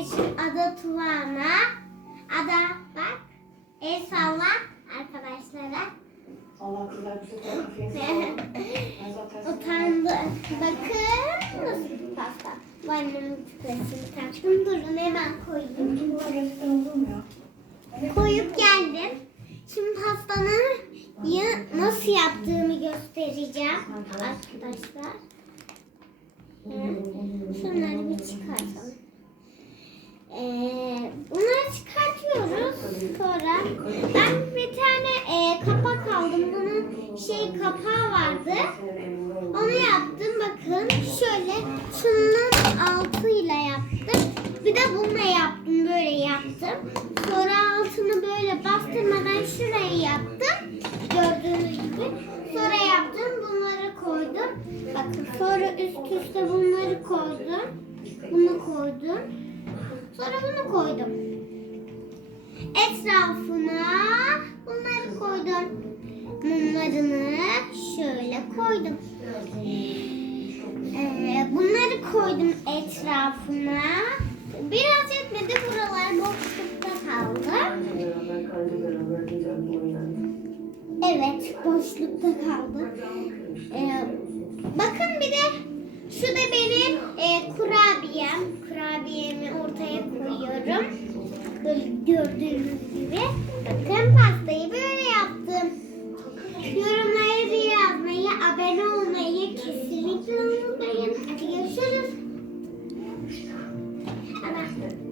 kardeşim adı Tuvana. Ada bak el salla arkadaşlara. Allah güzel bir şey Utandı. Bakın nasıl pasta. Bu annemin çikolatasını taktım. Durun hemen koydum. Koyup geldim. Şimdi pastanın nasıl yaptığımı göstereceğim arkadaşlar. Şunları bir çıkartalım. Sonra ben bir tane e, kapak aldım. Bunun şey kapağı vardı. Onu yaptım bakın. Şöyle şunun altıyla yaptım. Bir de bununla yaptım. Böyle yaptım. Sonra altını böyle bastırmadan şurayı yaptım. Gördüğünüz gibi. Sonra yaptım. Bunları koydum. Bakın sonra üst üste bunları koydum. Bunu koydum. Sonra bunu koydum. Etrafına bunları koydum. Mumlarını şöyle koydum. Ee, bunları koydum etrafına. Biraz yetmedi buralar boşlukta kaldı. Evet boşlukta kaldı. Ee, bakın bir de şu da benim e, kurabiyem. Kurabiyemi ortaya koyuyorum gördüğünüz gibi. Bakın pastayı böyle yaptım. Yorumları yazmayı, abone olmayı kesinlikle unutmayın. Hadi görüşürüz. Allah'a